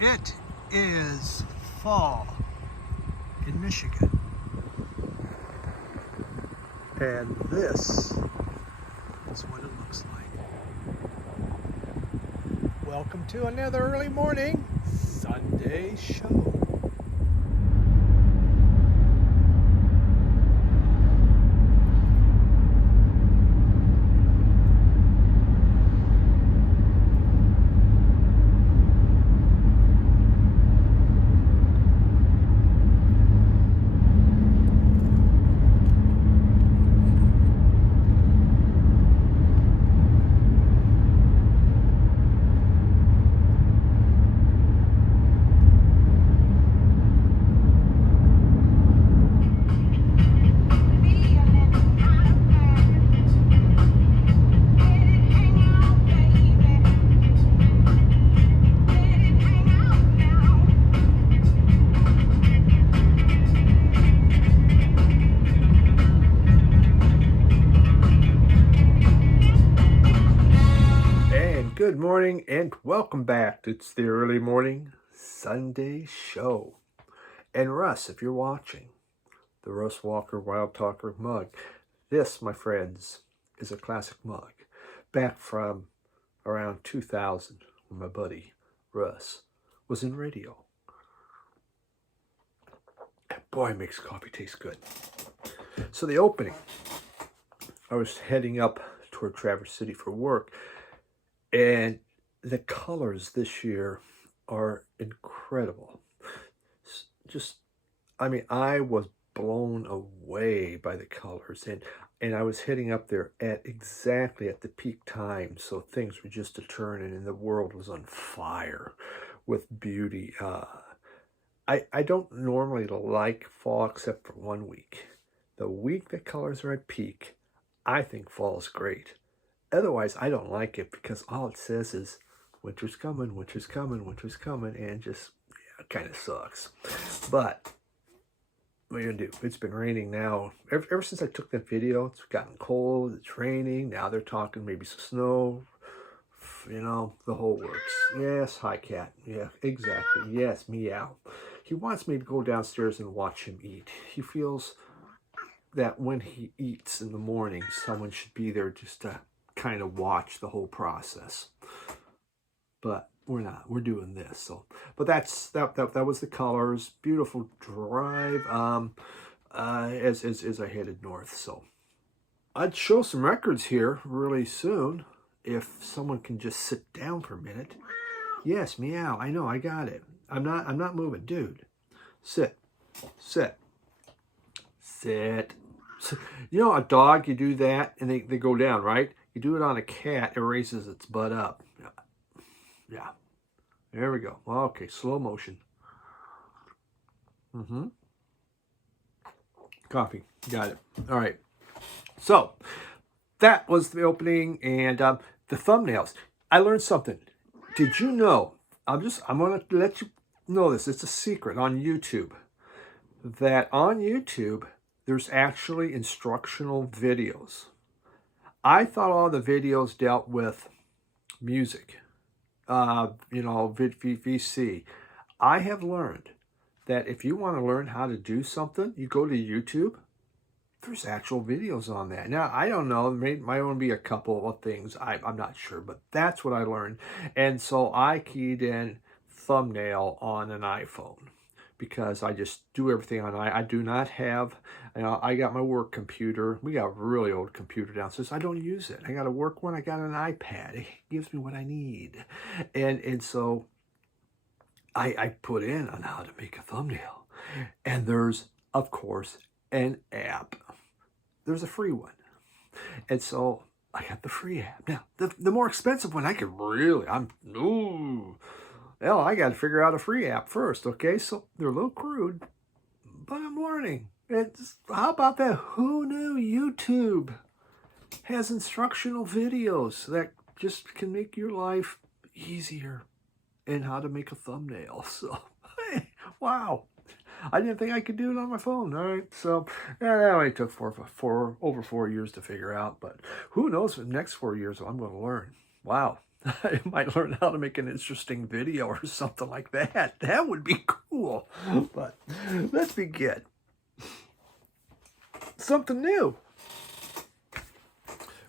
It is fall in Michigan, and this is what it looks like. Welcome to another early morning Sunday show. Good morning and welcome back. It's the early morning Sunday show. And Russ, if you're watching, the Russ Walker Wild Talker mug. This, my friends, is a classic mug. Back from around 2000 when my buddy Russ was in radio. Boy, it makes coffee taste good. So the opening, I was heading up toward Traverse City for work. And the colors this year are incredible. I was blown away by the colors. And I was heading up there exactly at the peak time. So things were just a turning and the world was on fire with beauty. I don't normally like fall except for 1 week. The week that colors are at peak, I think fall is great. Otherwise, I don't like it because all it says is winter's coming, winter's coming, winter's coming, and just kind of sucks. But what are you gonna do? It's been raining now. Ever since I took that video, it's gotten cold, it's raining. Now they're talking maybe some snow. You know, the whole works. Yes, hi cat. Yeah, exactly. Yes, meow. He wants me to go downstairs and watch him eat. He feels that when he eats in the morning, someone should be there just to kind of watch the whole process, but we're not. We're doing this. So, but that was the colors. Beautiful drive. As I headed north. So, I'd show some records here really soon if someone can just sit down for a minute. Yes, meow. I know. I got it. I'm not moving, dude. Sit. You know, a dog, you do that and they go down, right? You do it on a cat, it raises its butt up. Yeah. There we go. Okay, slow motion. Coffee. Got it. All right. So, that was the opening and the thumbnails. I learned something. Did you know? I'm going to let you know this. It's a secret on YouTube. That on YouTube, there's actually instructional videos. I thought all the videos dealt with music, VC. I have learned that if you want to learn how to do something, you go to YouTube. There's actual videos on that. Now, I don't know. There might only be a couple of things. I'm not sure, but that's what I learned. And so I keyed in thumbnail on an iPhone, because I just do everything on I do not have, I got my work computer. We got a really old computer downstairs. I don't use it. I got a work one. I got an iPad. It gives me what I need. And so I put in on how to make a thumbnail. And there's, of course, an app. There's a free one. And so I got the free app. Now, the more expensive one, I got to figure out a free app first, okay? So they're a little crude, but I'm learning. How about that? Who knew YouTube has instructional videos that just can make your life easier and how to make a thumbnail? So, hey, wow. I didn't think I could do it on my phone. All right, so that only took over 4 years to figure out. But who knows? For the next 4 years, I'm going to learn. Wow, I might learn how to make an interesting video or something like that. That would be cool. But let's begin. Something new.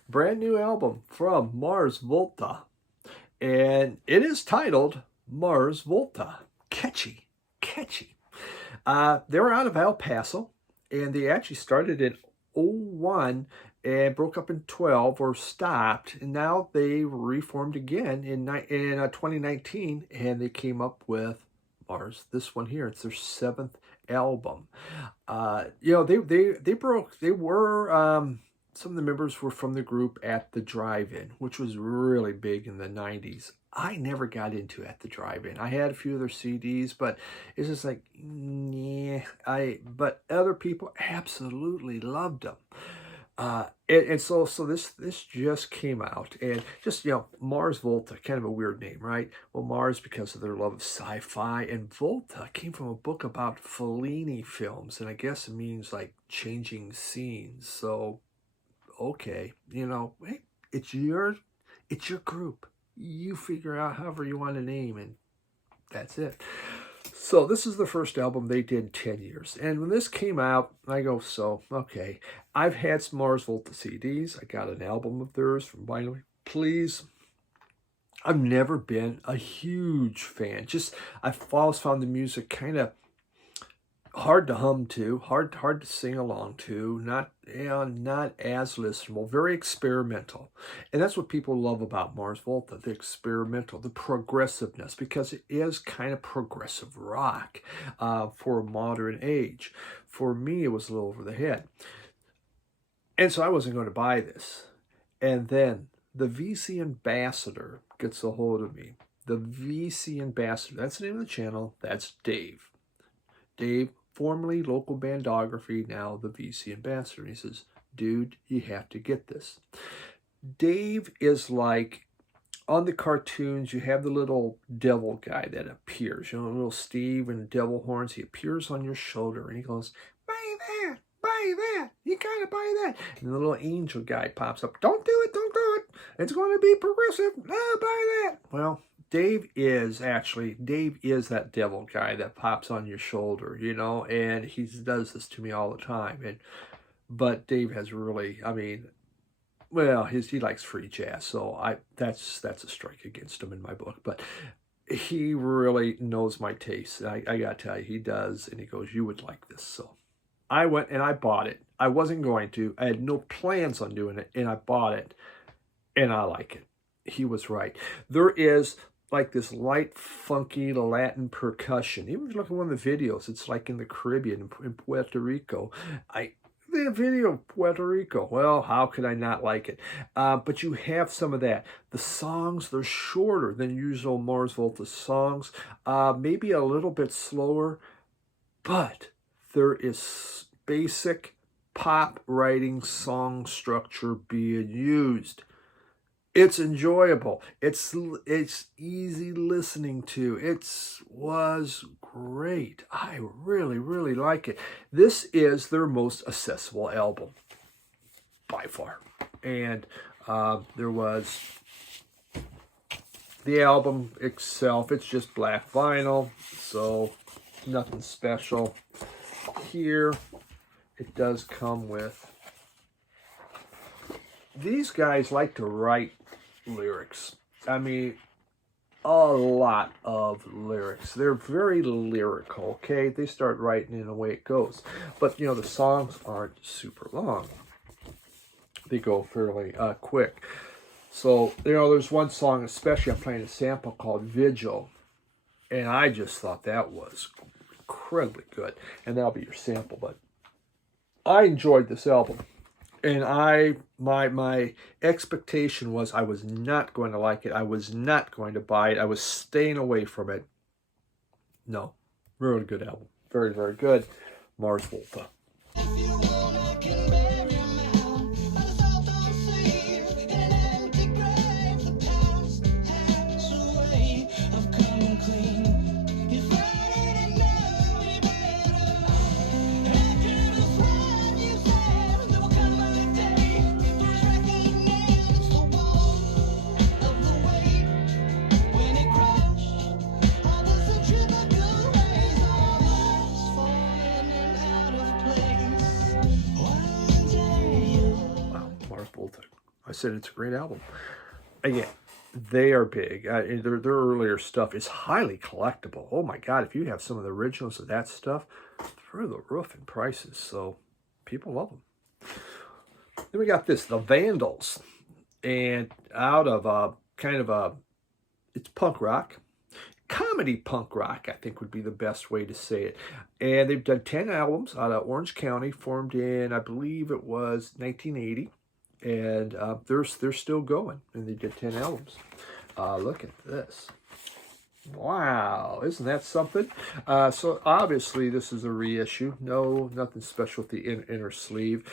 Brand new album from Mars Volta. And it is titled Mars Volta. Catchy. Catchy. They were out of El Paso, and they actually started in 01 and broke up in 12 or stopped, and now they reformed again in 2019, and they came up with Mars. This one here, it's their 7th album. You know, they were some of the members were from the group At the Drive-In, which was really big in the 90s. I never got into At the Drive-In. I had a few of their CDs, but it's just like, yeah. But other people absolutely loved them. And so this just came out, and just, you know, Mars Volta, kind of a weird name, right? Well, Mars because of their love of sci-fi, and Volta came from a book about Fellini films, and I guess it means like changing scenes. So, okay, you know, hey, it's your group. You figure out however you want to name, and that's it. So this is the first album they did in 10 years. And when this came out, I go, so, okay. I've had some Mars Volta CDs. I got an album of theirs from Vinyl. Please. I've never been a huge fan. Just, I've always found the music kind of hard to hum to, hard to sing along to, not as listenable, very experimental. And that's what people love about Mars Volta, the experimental, the progressiveness, because it is kind of progressive rock for a modern age. For me, it was a little over the head. And so I wasn't going to buy this. And then the VC Ambassador gets a hold of me. The VC Ambassador, that's the name of the channel, that's Dave. Dave, formerly Local Bandography, now the VC Ambassador. And he says, dude, you have to get this. Dave is like, on the cartoons, you have the little devil guy that appears. You know, little Steve and devil horns. He appears on your shoulder and he goes, buy that, buy that. You gotta buy that. And the little angel guy pops up. Don't do it, don't do it. It's going to be progressive. No, buy that. Well, Dave is that devil guy that pops on your shoulder, you know, and he does this to me all the time. But Dave has really, I mean, well, he likes free jazz, so that's a strike against him in my book. But he really knows my taste. I gotta tell you, he does, and he goes, you would like this. So I went and I bought it. I wasn't going to. I had no plans on doing it, and I bought it, and I like it. He was right. There is like this light, funky Latin percussion. Even if you look at one of the videos, it's like in the Caribbean, in Puerto Rico. The video of Puerto Rico, well, how could I not like it? But you have some of that. The songs, they're shorter than usual Mars Volta songs, maybe a little bit slower, but there is basic pop writing song structure being used. It's enjoyable. It's easy listening to. It was great. I really, really like it. This is their most accessible album by far. And there was the album itself. It's just black vinyl, so nothing special. Here, it does come with. These guys like to write lyrics. I mean, a lot of lyrics. They're very lyrical, okay? They start writing in the way it goes. But, you know, the songs aren't super long. They go fairly quick. So, you know, there's one song, especially I'm playing a sample called Vigil. And I just thought that was incredibly good. And that'll be your sample. But I enjoyed this album. And my expectation was I was not going to like it. I was not going to buy it. I was staying away from it. No, really good album. Very, very good. Mars Volta. said, it's a great album. Again, they are big. Their earlier stuff is highly collectible. Oh my God, if you have some of the originals of that stuff, through the roof in prices. So people love them. Then we got this, the Vandals. And out of it's punk rock. Comedy punk rock, I think, would be the best way to say it. And they've done 10 albums out of Orange County, formed in, I believe it was 1980. And they're still going, and they did 10 albums. Look at this. Wow, isn't that something? So obviously this is a reissue. No, nothing special with the inner sleeve.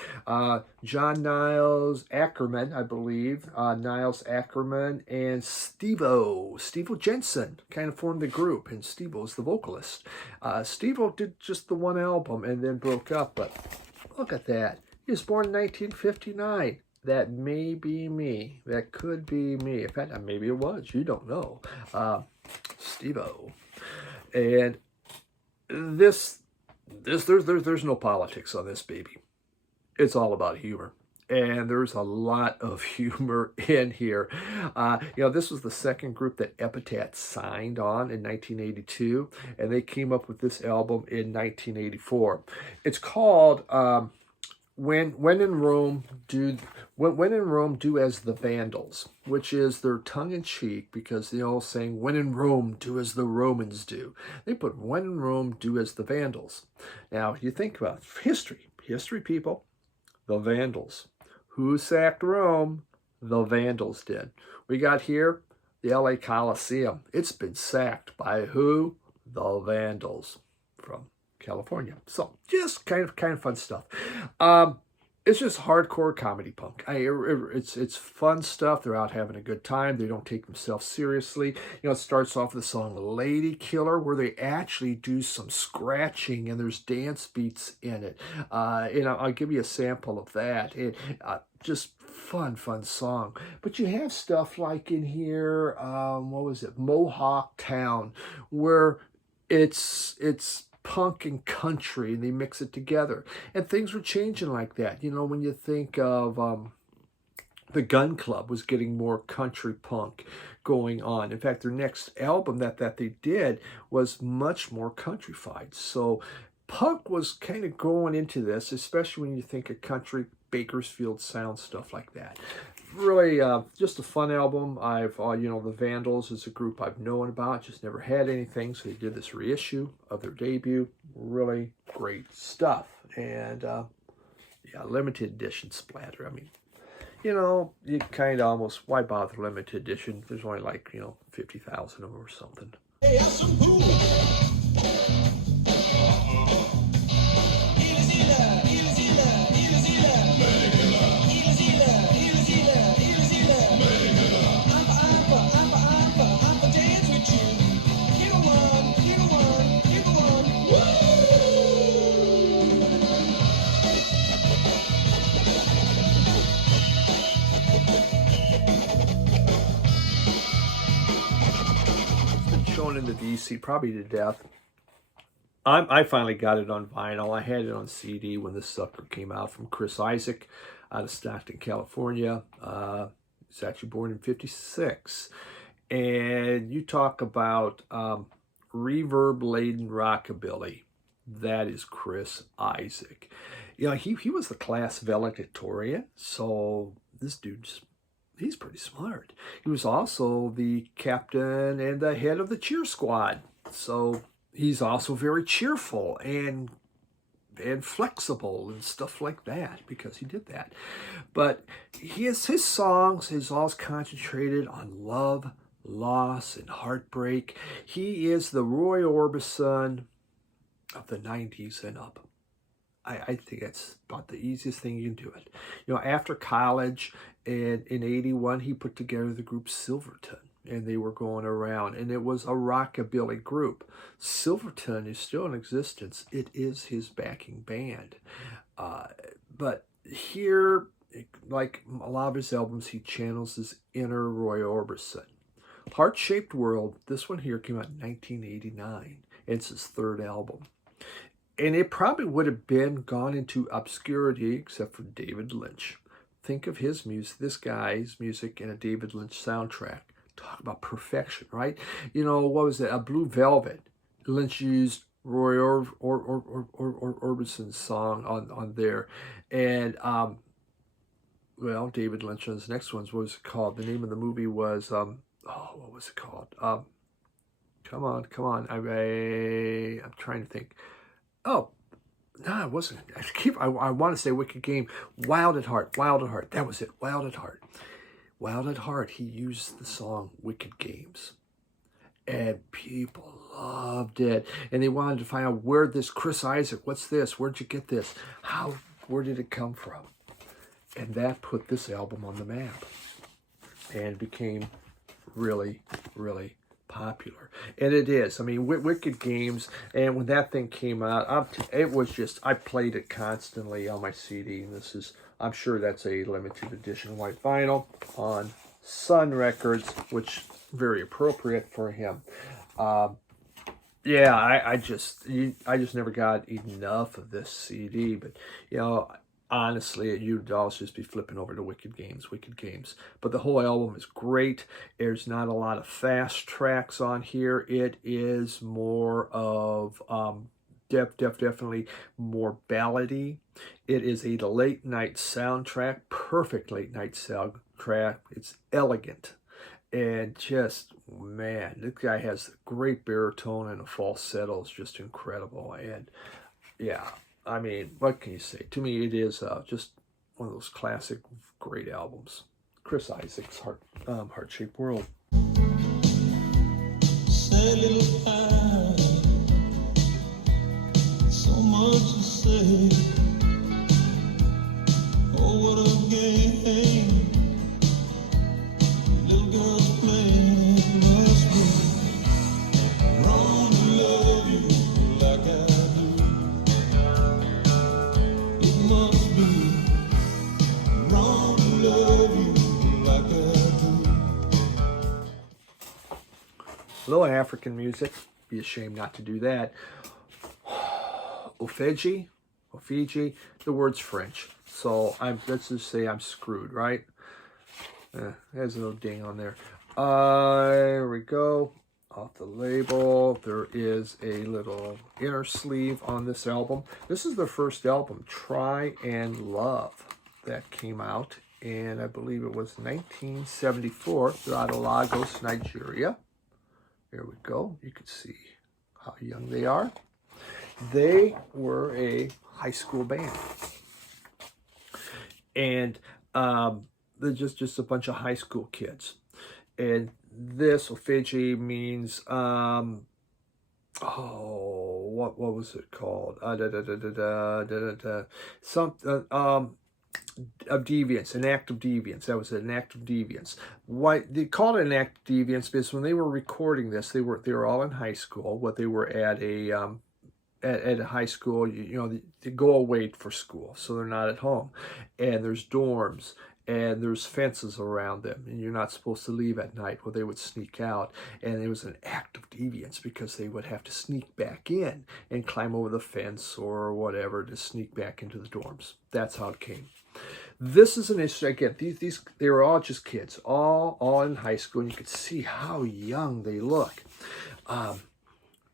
John Niles Ackerman, I believe. Niles Ackerman and Steve-O Jensen kind of formed the group, and Steve-O's the vocalist. Steve-O did just the one album and then broke up, but look at that. He was born in 1959. That may be me. That could be me. In fact, maybe it was. You don't know. Steve-O. And there's no politics on this baby. It's all about humor. And there's a lot of humor in here. This was the second group that Epitaph signed on in 1982. And they came up with this album in 1984. It's called... When in Rome, do as the Vandals, which is their tongue-in-cheek, because the old saying, when in Rome, do as the Romans do. They put when in Rome, do as the Vandals. Now, you think about history, people, the Vandals. Who sacked Rome? The Vandals did. We got here the LA Coliseum. It's been sacked by who? The Vandals from California. So just kind of fun stuff. It's just hardcore comedy punk. It's fun stuff. They're out having a good time. They don't take themselves seriously. It starts off with the song Lady Killer, where they actually do some scratching and there's dance beats in it. I'll give you a sample of that. Just fun song. But you have stuff like in here, what was it? Mohawk Town, where it's punk and country, and they mix it together. And things were changing like that. When you think of the Gun Club was getting more country punk going on. In fact, their next album that they did was much more countrified. So punk was kind of going into this, especially when you think of country, Bakersfield sound, stuff like that. Really, just a fun album. The Vandals is a group I've known about, just never had anything, so they did this reissue of their debut. Really great stuff. And, limited edition splatter. I mean, you kind of almost, why bother limited edition? There's only 50,000 of them or something. Hey, shown in the DC probably to death. I finally got it on vinyl. I had it on CD when this sucker came out, from Chris Isaac out of Stockton, California. He's actually born in '56. And you talk about reverb-laden rockabilly. That is Chris Isaac. He was the class valedictorian, so this dude's, he's pretty smart. He was also the captain and the head of the cheer squad. So he's also very cheerful and flexible and stuff like that, because he did that. But his songs is all concentrated on love, loss, and heartbreak. He is the Roy Orbison of the 90s and up. I think that's about the easiest thing you can do it. After college, and in '81, he put together the group Silverton, and they were going around, and it was a rockabilly group. Silverton is still in existence. It is his backing band. But here, like a lot of his albums, he channels his inner Roy Orbison. Heart-Shaped World, this one here came out in 1989. It's his third album. And it probably would have gone into obscurity except for David Lynch. think of his music, this guy's music in a David Lynch soundtrack. Talk about perfection, right? You know, what was it? A Blue Velvet. Lynch used Roy Orbison's song on there. And, well, David Lynch's next ones, what was it called? The name of the movie was, what was it called? Come on. I'm trying to think. Oh, no, it wasn't. I want to say Wicked Game. Wild at Heart. That was it. Wild at Heart. Wild at Heart. He used the song Wicked Games. And people loved it. And they wanted to find out where this Chris Isaak, what's this? Where'd you get this? Where did it come from? And that put this album on the map. And became really, really popular. And it is. I mean, Wicked Games, and when that thing came out, it was just, I played it constantly on my CD. And this is, I'm sure that's a limited edition white vinyl on Sun Records, which very appropriate for him. Yeah, I just never got enough of this CD. But, you know, honestly, you'd always just be flipping over to Wicked Games. But the whole album is great. There's not a lot of fast tracks on here. It is more of definitely more ballady. It is a late night soundtrack, perfect late night soundtrack. It's elegant. And just, man, this guy has a great baritone and a falsetto. It's just incredible. And yeah, I mean, what can you say? To me, it is just one of those classic, great albums. Chris Isaak's Heart-Shaped World. Say little pie, so much to say. Oh, what a game. Little girls playing, it must be wrong to love you like I do. It must be wrong to love you like I do. A little African music. Be ashamed not to do that. Fiji, the word's French. So let's just say I'm screwed, right? There's a little ding on there. Here we go. Off the label, there is a little inner sleeve on this album. This is the first album, Try and Love, that came out, and I believe it was 1974, out of Lagos, Nigeria. There we go. You can see how young they are. They were a high school band. And they're just a bunch of high school kids. And this, Fiji, means, what was it called? Of deviance, an act of deviance. That was an act of deviance. Why they called it an act of deviance? Because when they were recording this, they were all in high school. What they were at a high school, you know, they go away for school, so they're not at home, and there's dorms. And there's fences around them, and you're not supposed to leave at night. Well, they would sneak out, and it was an act of deviance because they would have to sneak back in and climb over the fence or whatever to sneak back into the dorms. That's how it came. This is an issue. Again, these they were all just kids, all in high school, and you could see how young they look.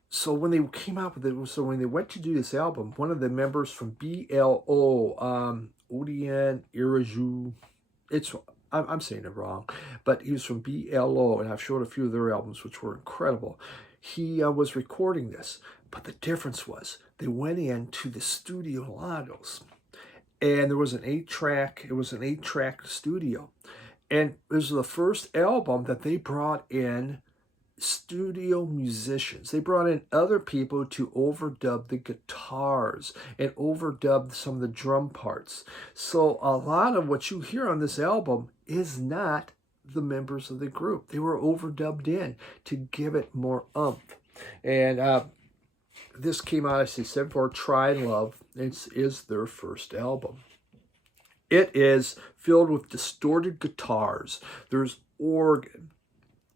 So when they came out with it, so when they went to do this album, one of the members from BLO, Odien Iraju, I'm saying it wrong, but he was from BLO, and I've showed a few of their albums, which were incredible. He was recording this, but the difference was they went into the studio Lagos, and there was an 8-track. It was an 8-track studio, and it was the first album that they brought in studio musicians. They brought in other people to overdub the guitars and overdub some of the drum parts. So a lot of what you hear on this album is not the members of the group. They were overdubbed in to give it more oomph. And this came out, as I said before, Try and Love. It is their first album. It is filled with distorted guitars. There's organ.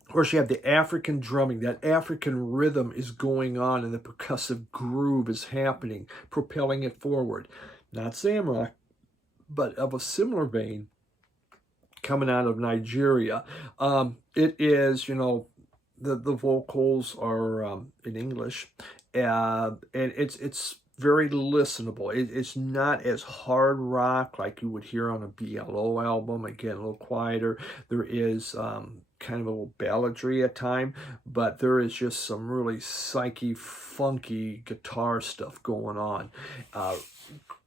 Of course, you have the African drumming. That African rhythm is going on, and the percussive groove is happening, propelling it forward. Not Sam Rock, but of a similar vein coming out of Nigeria. It is, you know, the vocals are in English, and it's very listenable. It's not as hard rock like you would hear on a BLO album. Again, a little quieter. There is kind of a little balladry at time, but there is just some really psyche, funky guitar stuff going on.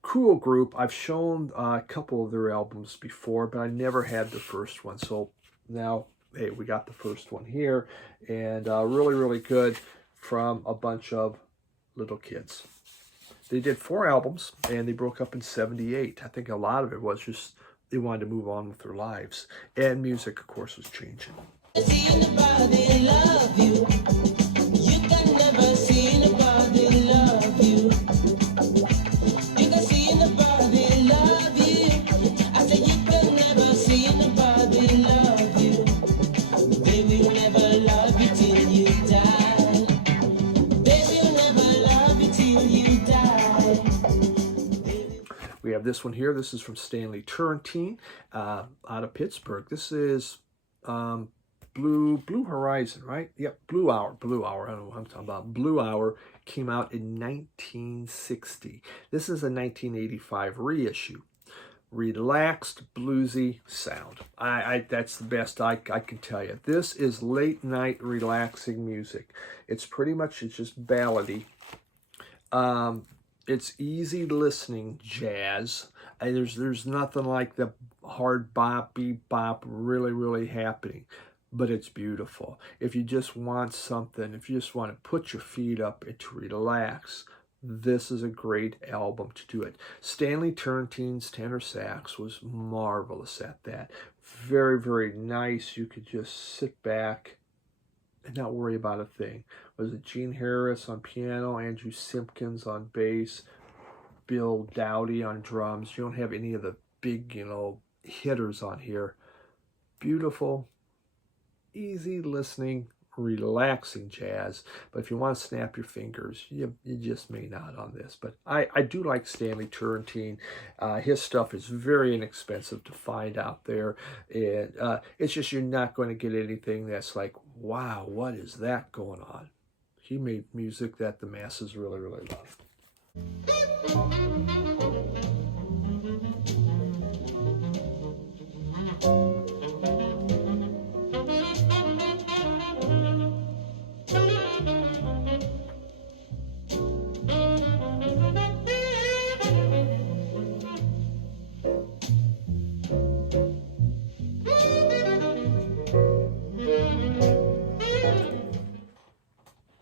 Cool group. I've shown a couple of their albums before, but I never had the first one. So now, hey, we got the first one here, and really, really good from a bunch of little kids. They did 4 albums, and they broke up in '78. I think a lot of it was just they wanted to move on with their lives, and music, of course, was changing. We have this one here. This is from Stanley Turrentine out of Pittsburgh. This is Blue Horizon, right? Yep, Blue Hour. I don't know what I'm talking about. Blue Hour came out in 1960. This is a 1985 reissue. Relaxed, bluesy sound. That's the best I can tell you. This is late night relaxing music. It's just ballady. It's easy listening jazz. And there's nothing like the hard bop, bebop really, really happening. But it's beautiful. If you just want something, if you just want to put your feet up and to relax, this is a great album to do it. Stanley Turrentine's tenor sax was marvelous at that. Very, very nice. You could just sit back and not worry about a thing. Was it Gene Harris on piano, Andrew Simpkins on bass, Bill Dowdy on drums? You don't have any of the big, you know, hitters on here. Beautiful, easy listening, relaxing jazz. But if you want to snap your fingers, you just may not on this. But I do like Stanley Turrentine. His stuff is very inexpensive to find out there. And it's just you're not going to get anything that's like, wow, what is that going on? He made music that the masses really, really love.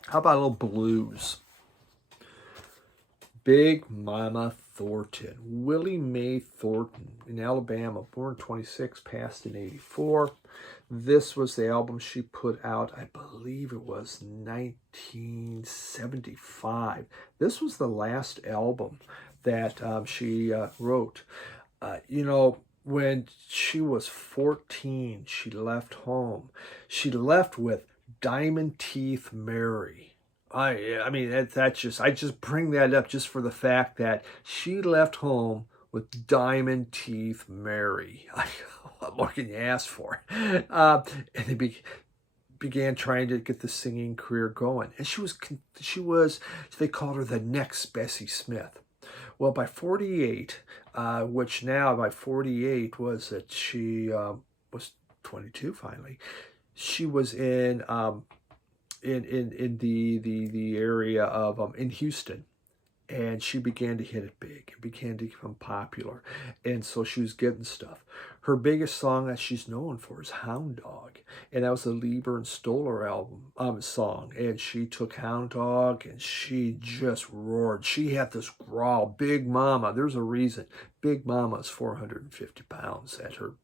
How about a little blues? Big Mama Thornton. Willie Mae Thornton in Alabama, born 26, passed in 84. This was the album she put out, I believe it was 1975. This was the last album that she wrote. You know, when she was 14, she left home. She left with Diamond Teeth Mary. I mean, that's just, I just bring that up just for the fact that she left home with Diamond Teeth Mary. What more can you ask for? And they began trying to get the singing career going. And she was, they called her the next Bessie Smith. Well, by 48, which now by 48 was that she was 22 finally. She was in the area of in Houston, and she began to hit it big and began to become popular, and so she was getting stuff. Her biggest song that she's known for is Hound Dog, and that was a Lieber and Stoller album song, and she took Hound Dog and she just roared. She had this growl, Big Mama. There's a reason Big Mama is 450 pounds at her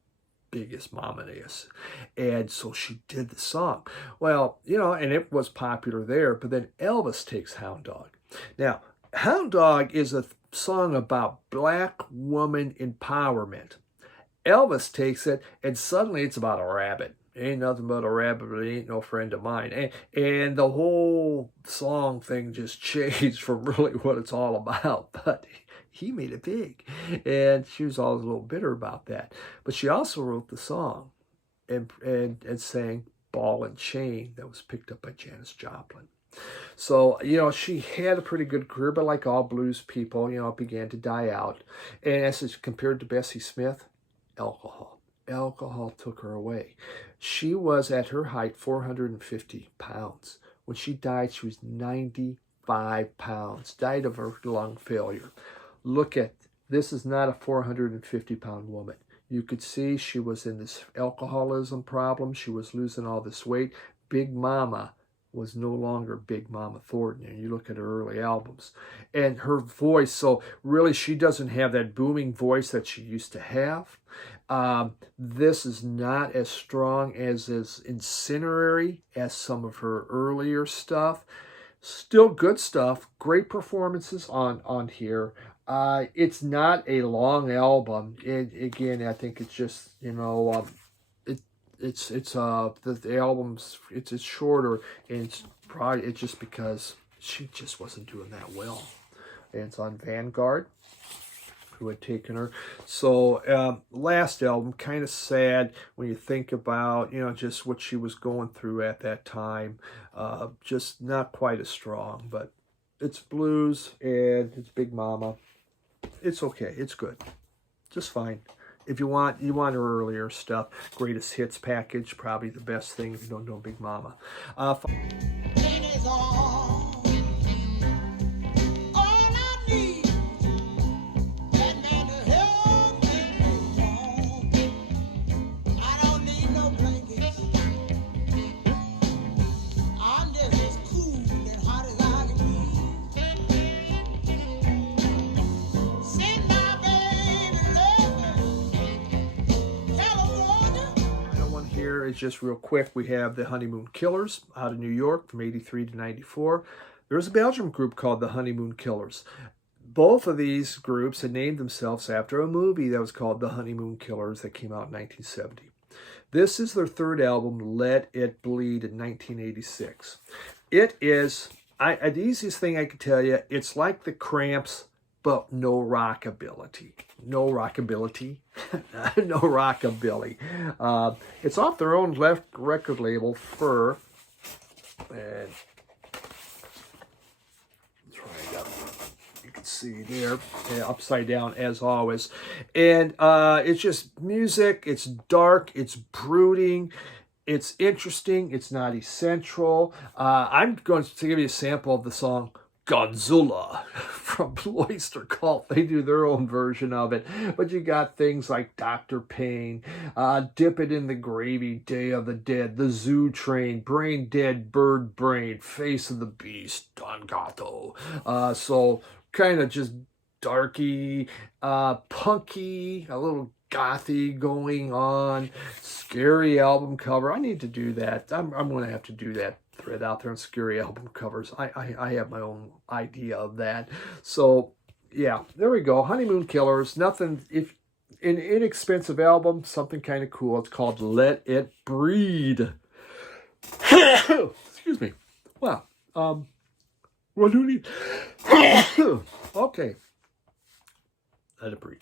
biggest mama is. And so she did the song. Well, you know, and it was popular there, but then Elvis takes Hound Dog. Now, Hound Dog is a song about black woman empowerment. Elvis takes it, and suddenly it's about a rabbit. Ain't nothing but a rabbit, but it ain't no friend of mine. And the whole song thing just changed from really what it's all about. But he made it big. And she was always a little bitter about that. But she also wrote the song and sang Ball and Chain that was picked up by Janis Joplin. So, she had a pretty good career, but like all blues people, it began to die out. And as compared to Bessie Smith, alcohol. Alcohol took her away. She was at her height 450 pounds. When she died, she was 95 pounds, died of her lung failure. Look at, this is not a 450-pound woman. You could see she was in this alcoholism problem. She was losing all this weight. Big Mama was no longer Big Mama Thornton. And you look at her early albums. And her voice, so really she doesn't have that booming voice that she used to have. This is not as strong as incinerary as some of her earlier stuff. Still good stuff. Great performances on here. It's not a long album. Again, I think it's just, the album's it's shorter, and it's just because she just wasn't doing that well. And it's on Vanguard, who had taken her. So last album, kind of sad when you think about, just what she was going through at that time. Just not quite as strong, but it's blues and it's Big Mama. It's okay. It's good. Just fine. If you want her earlier stuff, greatest hits package, probably the best thing if you don't know Big Mama. Is just real quick. We have the Honeymoon Killers out of New York from 83 to 94. There's a Belgian group called the Honeymoon Killers. Both of these groups had named themselves after a movie that was called The Honeymoon Killers that came out in 1970. This is their third album, Let It Bleed, in 1986. It is, the easiest thing I could tell you, it's like the Cramps, but no rockabilly. No rockabilly. No rockabilly. It's off their own left record label, Fur. And try it out. You can see there, upside down as always. And it's just music. It's dark. It's brooding. It's interesting. It's not essential. I'm going to give you a sample of the song Godzilla from Blue Oyster Cult. They do their own version of it. But you got things like Dr. Payne, Dip It in the Gravy, Day of the Dead, The Zoo Train, Brain Dead, Bird Brain, Face of the Beast, Don Gato. So kind of just darky, punky, a little gothy going on. Scary album cover. I need to do that. I'm going to have to do that. Thread out there on scary album covers. I have my own idea of that. So yeah, there we go. Honeymoon Killers. Nothing, if an inexpensive album, something kind of cool. It's called Let It Breed. Excuse me. Wow. What do we need? Okay. Let it breed.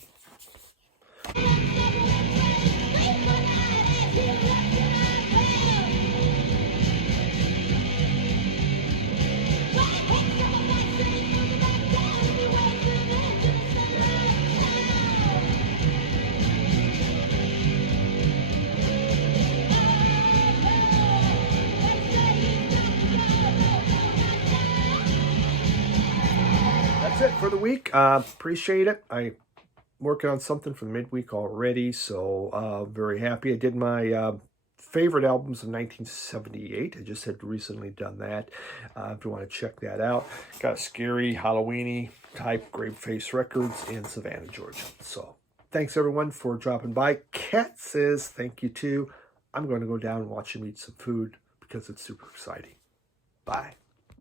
That's it for the week. Appreciate it. I'm working on something for the midweek already, so very happy. I did my favorite albums of 1978. I just had recently done that. If you want to check that out, got a scary Halloweeny type Grapeface Records in Savannah, Georgia. So thanks everyone for dropping by. Kat says thank you too. I'm going to go down and watch him eat some food because it's super exciting. Bye.